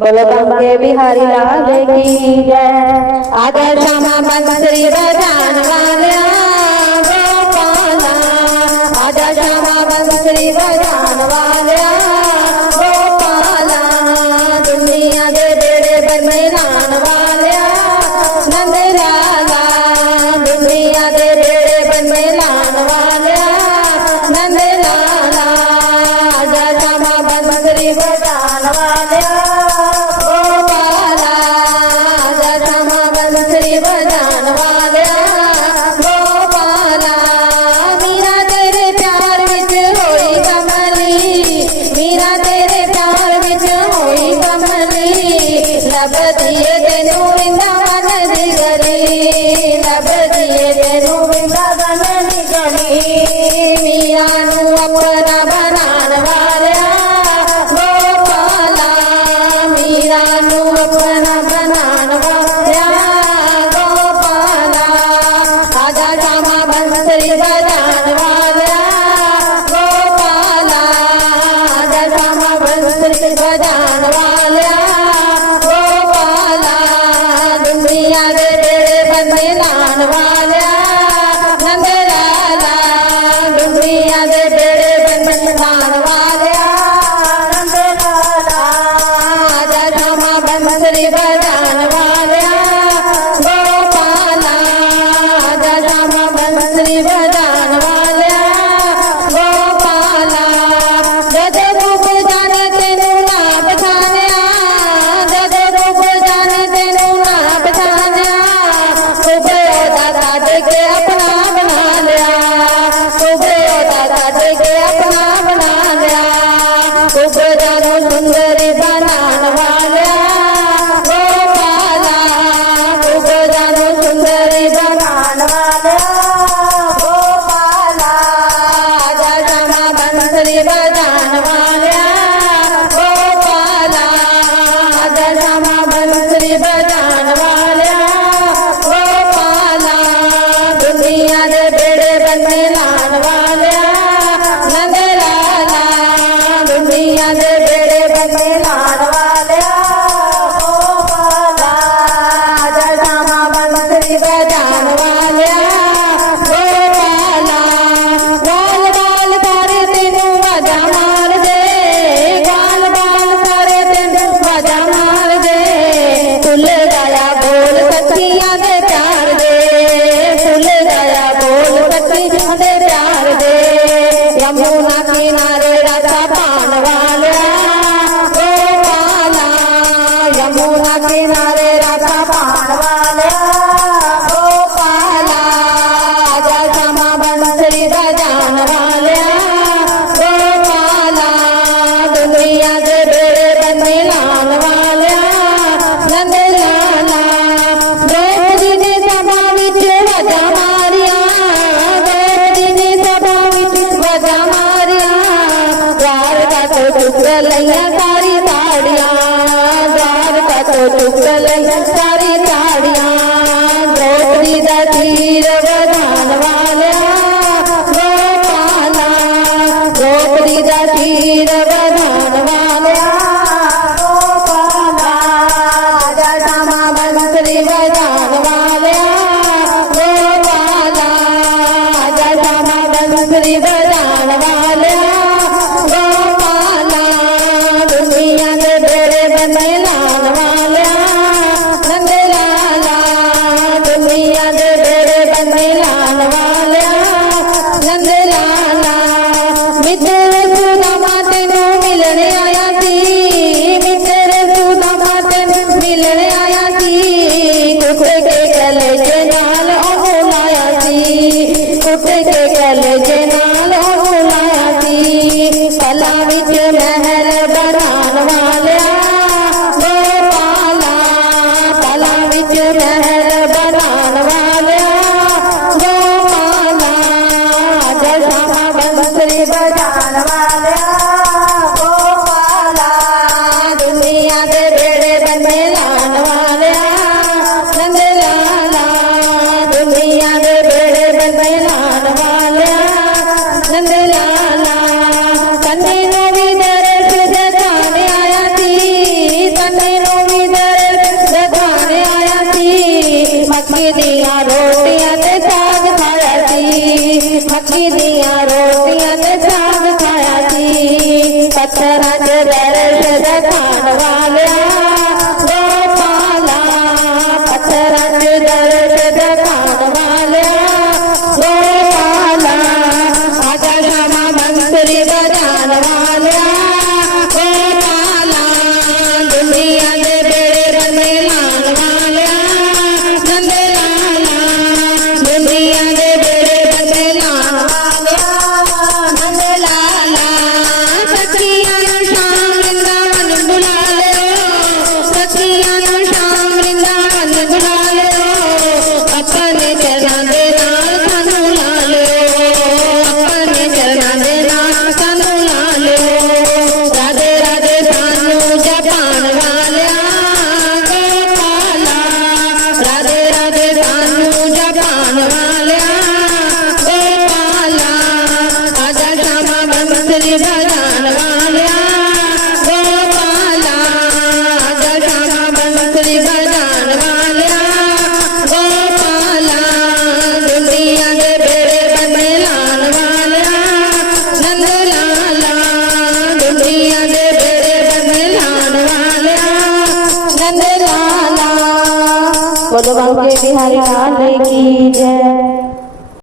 बोलो बंगे बिहारी लाल की जय। आदर श्यामा बंसरी बजान वाल्या गोपाला, आदर श्यामा बंसरी बजान वाल्या गोपाला, दुनिया दे बेड़े बनैलान वाल्या नंद लाला, दुनिया दे बेड़े बनैलान वाल्या नंद लाला, आदर श्यामा बंसरी बजान वाल्या गोपाला, आदर श्यामा बंसरी बजान वाल्या गोपाला, मीरा तेरे प्यार विच होई कमली, मीरा तेरे प्यार विच होई कमली, लब दिए तेनू वृंदावन दी गली, लब दिए तेनू वृंदावन दी गली, मीरा नू अपना बनान वाल्या गोपाला, मीरा नू अपना बनान वाल्या गोपाला, आजा श्यामा बंसरी बजान वाल्या गोपाला, आजा श्यामा बंसरी बजान वाल्या गोपाला, दुनिया दे बेड़े बनैलान वाल्या नंद लाला, दुनिया दे बेड़े बनैलान वाल्या नंद लाला, आजा श्यामा बंसरी बजान वाल्या गोपाला, आजा श्यामा बंसरी बजान वाल्या गोपाला, जद रूप जाने तेनू ना पछानिया, जद रूप जाने तेनू ना पछानिया, उबे दादा के अपना बना लिया, उबे दादा के अपना बना लिया, उबे जानो सुंदरी बनान वाल्या गोपाला, उबे जानो सुंदरी बनान वाल्या गोपाला, आजा श्यामा बंसरी बजान वाल्या गोपाला, आजा श्यामा बंसरी बजान वाल्या गोपाला, दुनिया दे बेड़े बनैलान वाल्या नंद लाला, दुनिया दे बेड़े बनैलान वाल्या गोपाला, आजा श्यामा बंसरी बजान वाल्या गोपाला, गाल बाल सारे तेनू मजा मार दे, गाल बाल सारे तेनू मजा मार दे, फुल गाया बोल सखियां दे प्यार दे, फुल गाया बोल सखियां दे प्यार दे, यमुना किनारे राधा पान वाल्या गोपाला, यमुना किनारे राधा पान वाल्या गोपाला, आजा श्यामा बंसरी बजान वाल्या गोपाला, दुनिया दे बेड़े बनैलान वाल्या नंद लाला, द्रौपदी ने सभा विच वजा मारिया, द्रौपदी ने सभा विच वजा मारिया, द्वारका तो चुक लईयां सारी साड़ियां, द्वारका तो चुक लईयां सारी साड़ियां, द्रौपदी दा तीर बजान वाल्या गोपाला, द्रौपदी दा तीर बजान वाल्या गोपाला, आजा श्यामा बंसरी बजान वाल्या गोपाला, आजा श्यामा बंसरी बजान वाल्या गोपाला, दुनिया दे बेड़े बनैलान वाल्या नंद लाला, दुनिया दे बेड़े बनैलान वाल्या नंद लाला, मित्र सुदामा तेनू मिलने आया सी, मित्र सुदामा तेनू मिलने आया सी, कुत्ते के गले के नाल ओह लाया सी, कुत्ते के गले के नाल ओह लाया सी, फला विच महल बनान वाल्या बोलो बाबू बिहारी लाल की जय।